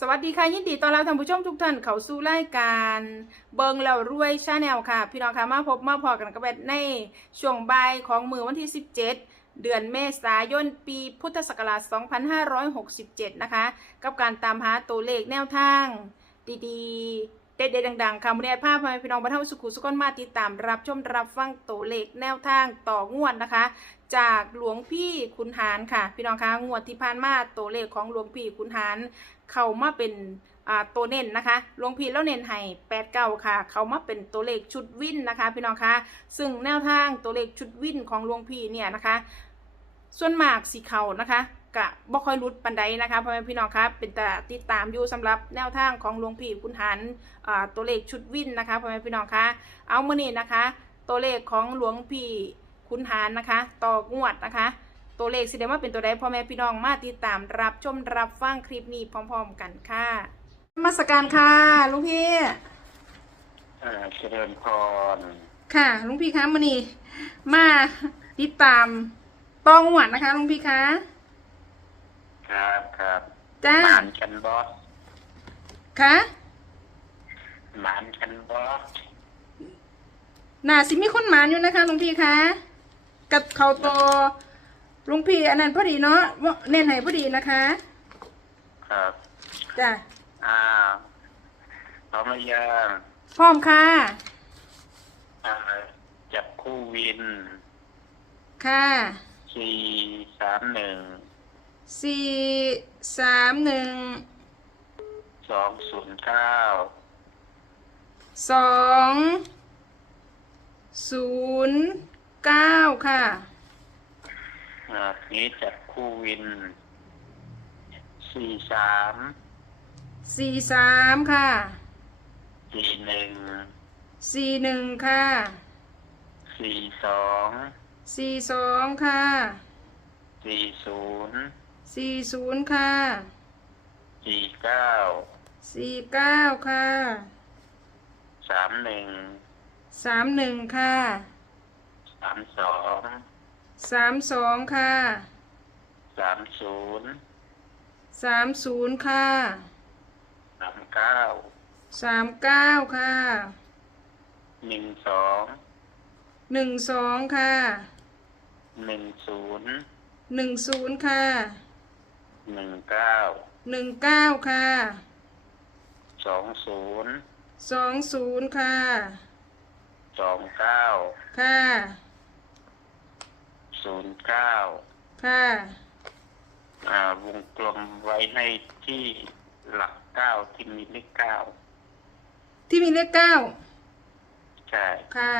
สวัสดีค่ะยินดีต้อนรับท่านผู้ชมทุกท่านเข้าสู่รายการเบิงแล้วรวยชาแนลค่ะ พี่น้องค่ะมาพบมาพอกันกับแบในช่วงบ่ายของมือวันที่ 17 เดือนเมษายนปีพุทธศักราช 2567 นะคะ กับการตามหาตัวเลขแนวทาง ดีๆ เด็ดๆดังๆค่ะวันนี้ภาพมาให้พี่น้องบรรเทาสุขุสุขนมาติดตามรับชมรับฟังตัวเลขแนวทางต่องวดนะคะ จากหลวงพี่ขุนหารค่ะ พี่น้องคะงวดที่ผ่านมาตัวเลขของหลวงพี่ขุนหาร เข้ามาเป็นอ่าตัวเน้นนะคะหลวงพี่แล้วเน้นให้แปดเก้าค่ะ เขามาเป็นตัวเลขชุดวินนะคะพี่น้องคะซึ่งแนวทางตัวเลขชุดวินของหลวงพี่เนี่ยนะคะ ส่วนมากสีเขานะคะกะบ่ค่อยรุดปันใดนะคะพ่อแม่พี่น้องครับเป็นแต่ติดตามอยู่สำหรับแนวทางของหลวงพี่คุณหันตัวเลขชุดวินนะคะพ่อแม่พี่น้องคะเอามื่อนี้นะคะ ตัวเลขของหลวงพี่คุณหานนะคะ ต่องวดนะคะ ตัวเลขสิเดมาเป็นตัวใดพ่อแม่พี่น้องมาติดตามรับชมรับฟังคลิปนี้พร้อม ๆ กันค่ะนมาสการค่ะลุงพี่อ่าเจริญพรค่ะลุงพี่คะมื่อนี้มาติดตามต้องหวดนะคะลุงพี่คะครับครับจ้าหมานกันบอสค่ะหมานกันบอสน่าสิมีคนหมานอยู่นะคะลุงพี่คะกับเขาโตว ลุงพี่อันนั้นพอดีเนาะว่าเน้นให้พอดีนะคะ ครับ จ้ะ อ่าพร้อมหรือยังพร้อมค่ะ อ่า จับคู่วินค่ะสี่สามหนึ่งสี่สามหนึ่งสองศูนย์เก้าสองศูนย์เก้าค่ะอ่าทีนี้จับคู่วินสี่สามสี่สามค่ะสี่หนึ่งสี่หนึ่งค่ะสี่สองสี่สองค่ะสี่ศูนย์สี่ศูนย์ค่ะสี่เก้าสี่เก้าค่ะสามหนึ่งสามหนึ่งค่ะสามสอง สามสองค่ะสามศูนย์สามศูนย์ค่ะสามเก้าสามเก้าค่ะหนึ่งสองหนึ่งสองค่ะหนึ่งศูนย์หนึ่งศูนย์ค่ะหนึ่งเก้าหนึ่งเก้าค่ะสองศูนย์สองศูนย์ค่ะสองเก้าค่ะ ศูนย์เก้าค่ะ อ่าวงกลมไว้ในที่หลักเก้าที่มีเลขเก้าที่มีเลขเก้า ใช่ค่ะ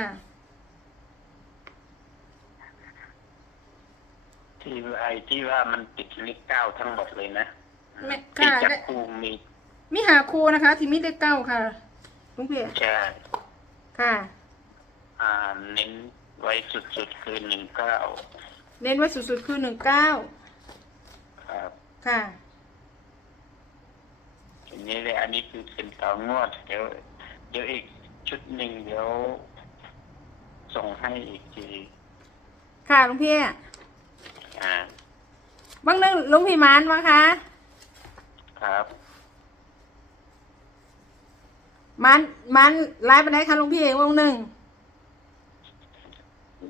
ที่ไอที่ว่ามันติดเลขเก้าทั้งหมดเลยนะไม่ที่ค่ะจับและคู่มีมีหาครูนะคะ ที่มีเลขเก้าค่ะลุงเพียใช่ค่ะ อ่าเน้นไว้สุดๆคือหนึ่งเก้า เน้นไว้สุดๆคือหนึ่งเก้าครับค่ะ ทีนี้เลยอันนี้คือเป็นต่องวด เดี๋ยว เดี๋ยวอีกชุดหนึ่งเดี๋ยว ส่งให้อีกทีค่ะลุงพี่อ่าบางนึงลุงพี่มานบ้างคะครับมันมันไลฟ์ไปไหนคะลุงพี่วงหนึ่ง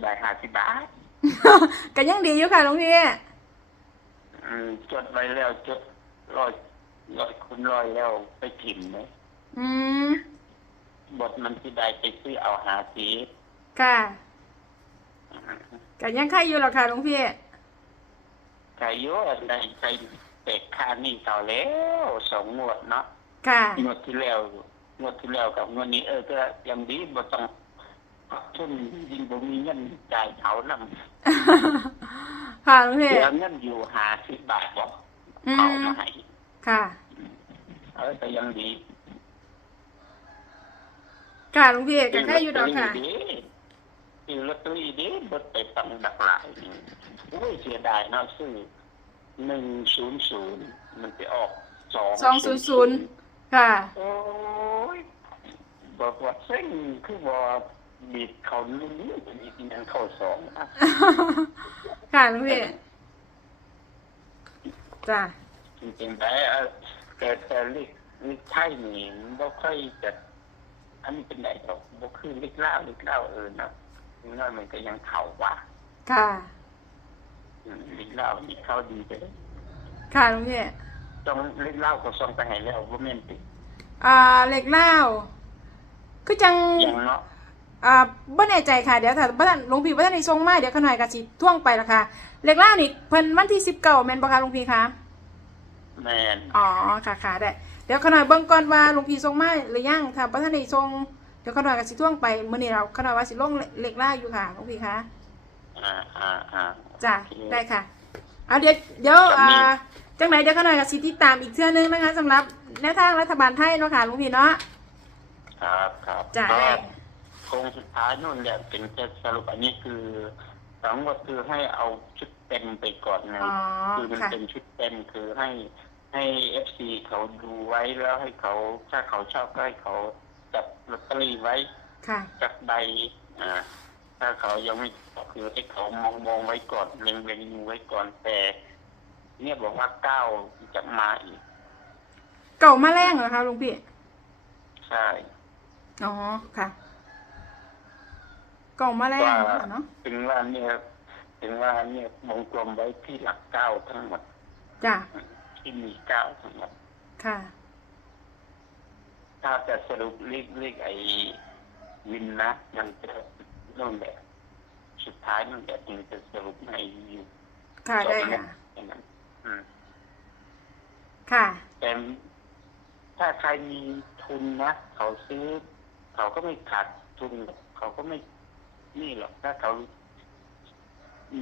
ได้ห้าสิบบาท ก็ยังดีอยู่ค่ะลุงพี่อืมจดไว้แล้วจดร้อยร้อยคุณร้อยแล้วไปกินไหมอืมบทมันที่ได้ไปซื้อเอาหาสีค่ะก็ยังค่ายอยู่หรอกค่ะลุงพี่ใครเยอะในใจเด็กค่านี่ต่อแล้วสองงวดเนาะค่ะงวดที่แล้วงวดที่แล้วกับงวดนี้เออก็ยังดีบ่ต้อง ทุนยิงบ่มีเงินจ่ายเขานำค่ะลุงพี่เหลือเงินอยู่หาสิบบาทบอกอืเอามมาให้ค่ะเออแต่ยังดีค่ะลุงพี่ก็ค่ายอยู่ดอกค่ะซื้อลอตเตอรี่ดีบดไปตังดักหลายนี่โอ้ยเสียดายเนาะซื้อหนึ่งศูนย์ศูนย์มันไปออกสองสองศูนย์ศูนย์ค่ะ โอ้ยบอกว่าเส้นคือว่า บีบเขาลุ่นๆเป็นอีกอย่างเข้าสองนะค่ะลุงพี่จ้ะจริงๆแต่เอ่อก็แต่แต่เลขเลขไทยนี่มันบ่ค่อยจะอันนี้เป็นไหนหรอกบ่คือเลขเล่าเลขเล่าเออนะเลขเล่ามันก็ยังเข่าว่าค่ะอืมเลขเล่านี่เข้าดีไปเลยค่ะหลวงพี่ต้องเลขเล่าก็ส่งไปให้แล้วบ่แม่นติอ่าเหล็กเล่าคือจังยังเนาะ อ่าบ่แน่ใจค่ะเดี๋ยวถ้าบ่ทันหลวงพี่บ่ทันได้ส่งมาเดี๋ยวขน่อยก็สิท่วงไปละค่ะเหล็กเล่านี่เพิ่นวันที่19แม่นบ่คะหลวงพี่คะแม่นอ๋อค่ะค่ะได้เดี๋ยวขน่อยเบิ่งก่อนว่าหลวงพี่ส่งมาหรือยังถ้าบ่ทันได้ส่งเดี๋ยวขน่อยก็สิท่วงไปมื้อนี้เราขน่อยว่าสิลงเหล็กเล่าอยู่ค่ะหลวงพี่คะอ่าอ่าอ่าจ้ะโอเคได้ค่ะเอาเดี๋ยวเดี๋ยวจะมีอ่าจังไหนเดี๋ยวขน่อยก็สิติดตามอีกเทื่อนึงนะคะสำหรับแนวทางรัฐบาลไทยเนาะค่ะหลวงพี่เนาะครับครับจ้ะก็ได้โครงสุดท้ายนู่นเนี่ยเป็นจะสรุปอันนี้คือสองก็คือให้เอาชุดเต็มไปก่อนไงอ๋อคือมันค่ะ เป็นชุดเต็มคือให้ให้เอฟซีเขาดูไว้แล้วให้เขาถ้าเขาชอบก็ให้เขาจับลอตเตอรี่ไว้ ค่ะ จักใบอ่าถ้าเขายังไม่ก็คือให้เขามองมองไว้ก่อนเล็งเล็งไว้ก่อนแต่ เนี่ยบอกว่าเก้าจะมาอีกเก่ามาแรงเหรอคะหลวงพี่ ใช่ อ๋อ ค่ะเก่ามาแรงว่าเหรอเนาะถึงว่าเนี่ยถึงว่าเนี่ยวงกลมไว้ที่หลักเก้าทั้งหมดจ้ะที่มีเก้าทั้งหมดค่ะ ถ้าจะสรุปเลขเลขไอ้วินนะมันจะนู่นแหละสุดท้ายมันจะถึงจะสรุปให้อยู่ค่ะได้ค่ะอย่างนั้นอืมค่ะแต่ถ้าใครมีทุนนะ เขาซื้อ เขาก็ไม่ขาดทุนหรอกเขาก็ไม่ นี่หรอกถ้าเขา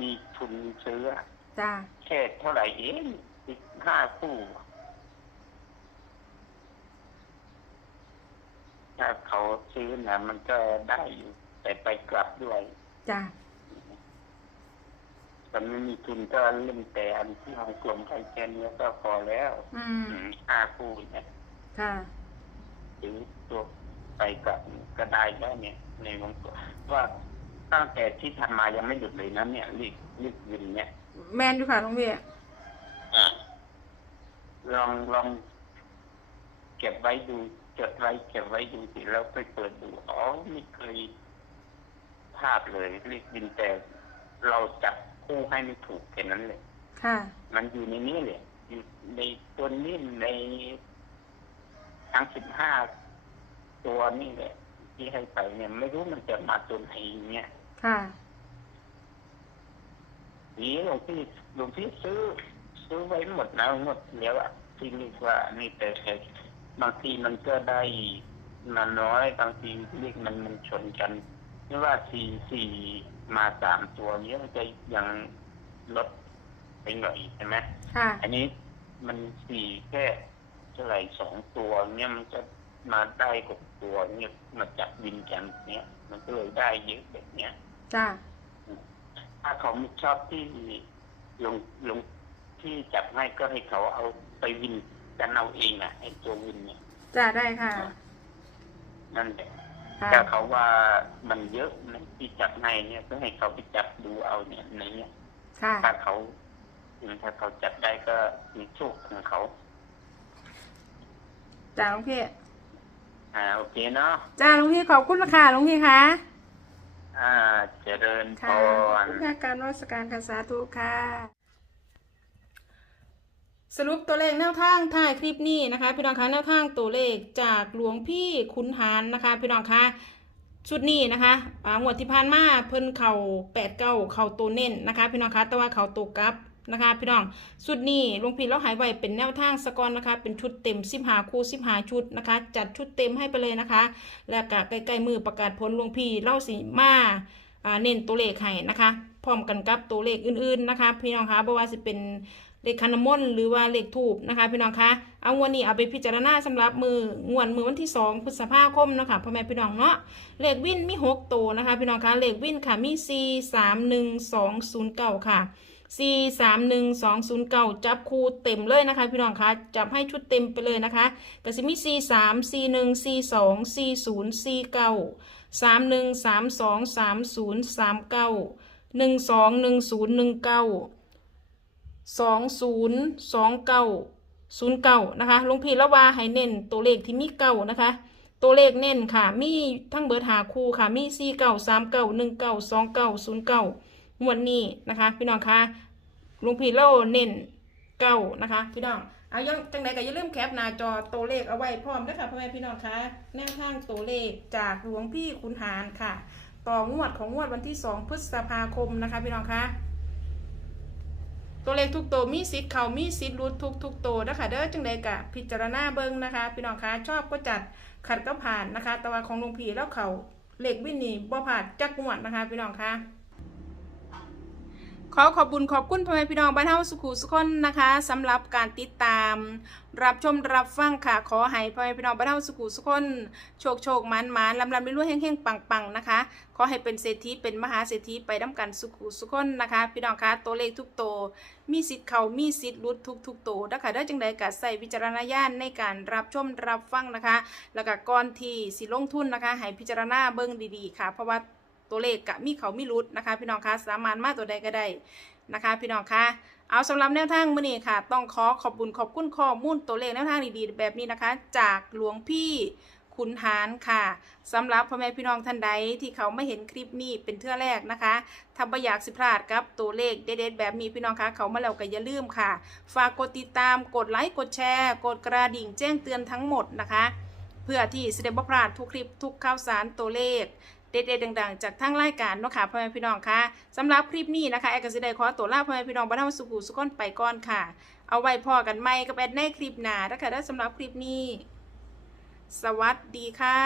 มีทุนซื้ออะจ้ะแค่เท่าไหร่เองสิบห้าคู่ถ้าเขาซื้อนะมันก็ได้อยู่แต่ไปกลับด้วยจ้ะแต่ไม่มีทุนก็เล่นแต่อันที่ของกลมไทยแค่นี้ก็พอแล้วอืมอืมห้าคู่เนี่ยค่ะหรือตัวไปกลับก็ได้แล้วเนี่ยในวงกลมว่า ตั้งแต่ที่ทำมายังไม่หยุดเลยนะเนี่ยรีบรีบวินเนี่ยแมนอยู่ค่ะหลวงพี่อะลองลอง เก็บไว้ดูจดไว้เก็บไว้ดูสิแล้วไปเปิดดูอ๋อไม่เคยพลาดเลยรีบบินแต่เราจับคู่ให้ไม่ถูกแค่นั้นเลย ค่ะ มันอยู่ในนี้เลยอยู่ในตัวนี้ในทั้งสิบห้าตัวนี่แหละที่ให้ไปเนี่ย ไม่รู้มันจะมาตัวไหนเนี่ย ค่ะ นี่หลวงพี่หลวงพี่ซื้อ ซื้อไว้หมดนะหมดแล้วอะที่เรียกว่านี่แต่แต่บางทีมันก็ได้มาน้อยบางทีเรียกมันมันชนกันไม่ว่าสี่สี่มาสามตัวเนี้ยมันจะยังลดไปหน่อยใช่ไหมค่ะ อันนี้มันสี่แค่เท่าไหร่สองตัวเนี่ยมันจะมาได้หกตัวเนี่ยมาจับวินกันเนี่ยมันก็เลยได้เยอะแบบเนี้ย จ้ะถ้าเขาไม่ชอบที่ลงลงที่จับให้ก็ให้เขาเอาไปวินกันเอาเองอะไอ้ตัววินเนี่ยจ้ะได้ค่ะ นั่นแหละค่ะถ้าเขาว่ามันเยอะนะที่จับให้เนี่ยก็ให้เขาไปจับดูเอาเนี่ยในเนี่ยค่ะถ้าเขาถ้าเขาจับได้ก็มีโชคของเขาจ้ะหลวงพี่อ่าโอเคเนาะจ้ะหลวงพี่ขอบคุณค่ะหลวงพี่ค่ะ อ่าเจริญพค่ะรคุณค่ะการนวัตการค่ะสาธุค่ะ สรุปตัวเลขแนวทางท้ายคลิปนี้นะคะ พี่น้องคะแนวทางตัวเลขจากหลวงพี่ขุนหารนะคะ พี่น้องคะชุดนี้นะคะอ่างวดที่ผ่านมาเพิ่นเข่าแปดเก้าเข่าตัวเน้นนะคะ พี่น้องคะแต่ว่าเข่าตัวกลับ นะคะพี่น้องชุดนี้หลวงพี่เราหายไวเป็นแนวทางสกอนนะคะ เป็นชุดเต็มสิบหาคู่สิบหาชุดนะคะ จัดชุดเต็มให้ไปเลยนะคะ แล้วก็ใกล้ๆมือประกาศผลหลวงพี่เล่าสีมาอ่าเน้นตัวเลขให้นะคะ พร้อมกันกับตัวเลขอื่นๆนะคะ พี่น้องคะเพราะว่าจะเป็นเลขคันนำมนหรือว่าเลขถูกนะคะ พี่น้องคะเอางวดนี้เอาไปพิจารณาสำหรับมืองวดมือวันที่2พฤษภาคมเนาะคะพ่อแม่พี่น้องเนาะเลขวินมี6ตัวนะคะ พี่น้องคะเลขวินค่ะมี4 3 1 2 0 9ค่ะ 4 3 1 2 0 9จับคู่เต็มเลยนะคะ พี่น้องคะจับให้ชุดเต็มไปเลยนะคะก็จะมี4 3 4 1 4 2 4 0 4 9สามหนึ่งสามสองสามศูนย์สามเก้าหนึ่งสองหนึ่งศูนย์หนึ่งเก้าสองศูนย์สองเก้าศูนย์เก้านะคะลวงพี่ละวาให้เน้นตัวเลขที่มีเก้านะคะ ตัวเลขเน้นค่ะ มีทั้งเบิดหาคู่ค่ะ มีสี่เก้าสามเก้าหนึ่งเก้าสองเก้าศูนย์เก้า งวดนี้นะคะ พี่น้องคะหลวงพี่เล่าเน้นเก้านะคะ พี่น้องเอายังจังใดก็อย่าลืมแคปหน้าจอตัวเลขเอาไว้พร้อมนะคะพ่อแม่พี่น้องคะแนวทางตัวเลขจากหลวงพี่คุณหารค่ะ ต่องวดของงวดวันที่ 2 พฤษภาคมนะคะ พี่น้องคะตัวเลขทุกตัวมีสิทธิ์เขามีสิทธิ์รุดทุกทุกตัวนะคะเด้อจังใดกะพิจารณาเบิ่งนะคะ พี่น้องคะชอบก็จัดขัดก็ผ่านนะคะ แต่ว่าของหลุงพีแล้วเขาเหลขวินนี่บ่ผ่านจักงวดนะคะ พี่น้องคะ ขอขอบบุญขอบคุณพ่อแม่พี่น้องบ้านเฮาสุขุสุขคนนะคะสำหรับการติดตาม รับชมรับฟังค่ะ ขอให้พ่อแม่พี่น้องบ้านเฮาสุขุสุขคนโชคโชคมันมันลำลำรวยๆแห้งๆปังๆนะคะ ขอให้เป็นเศรษฐีเป็นมหาเศรษฐีไปน้ำกันสุขุสุขคนนะคะ พี่น้องคะตัวเลขทุกตัวมีสิทธิ์เขามีสิทธิ์หลุดทุกทุกๆตัวนะคะได้จังใดก็ใส่วิจารณญาณในการรับชมรับฟังนะคะ แล้วก็ก่อนที่สิลงทุนนะคะให้พิจารณาเบิ่งดีๆ ค่ะ เพราะว่า ตัวเลขกะมีเขามีรุดนะคะ พี่น้องคะสามารถมาตัวใดก็ได้นะคะ พี่น้องคะเอาสำหรับแนวทางมื้อนี้ค่ะ ต้องขอขอบบุญขอบคุณข้อมูลตัวเลขแนวทางดีๆ แบบนี้นะคะ จากหลวงพี่คุณหารค่ะสำหรับพ่อแม่พี่น้องท่านใดที่เขาไม่เห็นคลิปนี้เป็นเทื่อแรกนะคะถ้าไม่อยากสิพลาดกับตัวเลขเด็ดๆแบบนี้พี่น้องคะเขามาแล้วก็อย่าลืมค่ะ ฝากกดติดตามกดไลค์กดแชร์ กดกระดิ่งแจ้งเตือนทั้งหมดนะคะ เพื่อที่จะได้บ่พลาดทุกคลิปทุกข่าวสารตัวเลข เด็ดๆดังๆ จากทั้งรายการเนาะค่ะพ่อแม่พี่น้องคะสำหรับคลิปนี้นะคะแอร์กสิได้ขอตัวลาพ่อแม่พี่น้องบ้านเฮาสุขุสุขอนไปก่อนค่ะ เอาไว้พอกันใหม่กับแอดในคลิปหน้านะคะได้สำหรับคลิปนี้ สวัสดีค่ะ